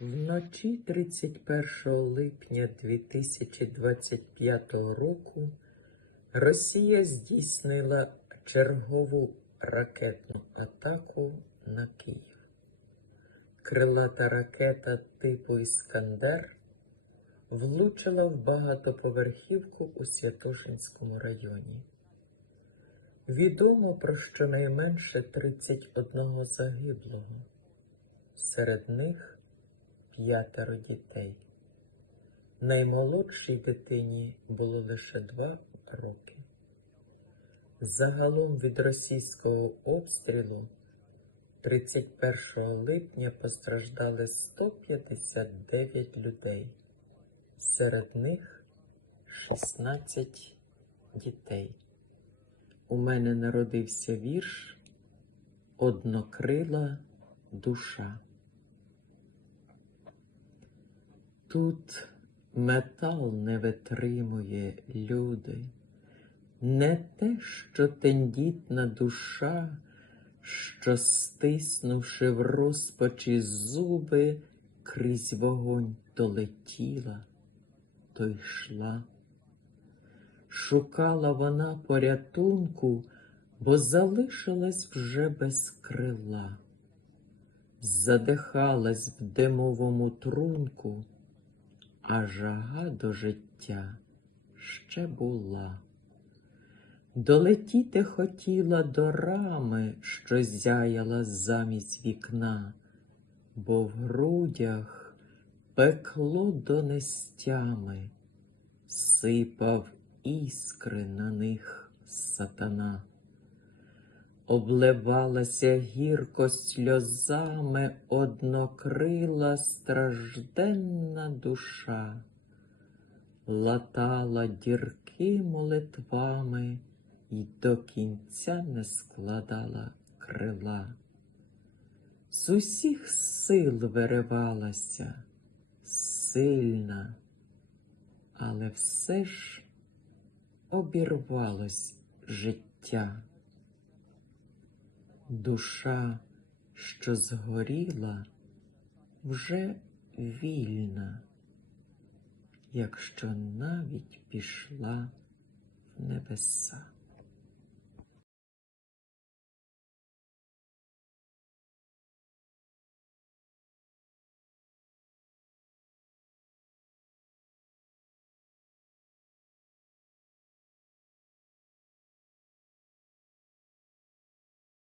Вночі 31 липня 2025 року Росія здійснила чергову ракетну атаку на Київ. Крилата ракета типу Іскандер влучила в багатоповерхівку у Святошинському районі. Відомо про щонайменше 31 загиблого. Серед них п'ятеро дітей. Наймолодшій дитині було лише два роки. Загалом від російського обстрілу 31 липня постраждали 159 людей. Серед них 16 дітей. У мене народився вірш Однокрила душа. Тут метал не витримує люди, не те, що тендітна душа, що, стиснувши в розпачі зуби, крізь вогонь то летіла, то йшла. Шукала вона порятунку, бо залишилась вже без крила, задихалась в димовому трунку, а жага до життя ще була. Долетіти хотіла до рами, що зяяла замість вікна, бо в грудях пекло донестями, сипав іскри на них сатана. Обливалася гірко сльозами однокрила стражденна душа, латала дірки молитвами й до кінця не складала крила. З усіх сил виривалася, сильна, але все ж обірвалось життя. Душа, що згоріла, вже вільна, якщо навіть пішла в небеса.